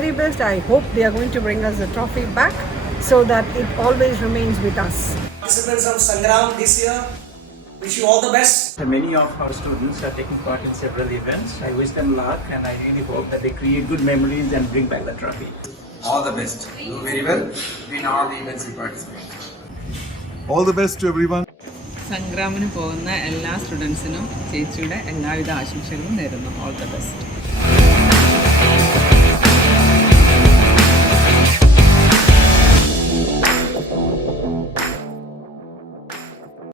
very best. I hope they are going to bring us the trophy back so that it always remains with us. Participants of Sangram this year, wish you all the best. Many of our students are taking part in several events. I wish them luck and I really hope that they create good memories and bring back the trophy. All the best. Do very well in all the events you participate. All the best to everyone. സംഗ്രാമിന് പോകുന്ന എല്ലാ സ്റ്റുഡൻസിനും ചേച്ചിയുടെ എല്ലാവിധ ആശംസകളും നേരുന്നു. All the best.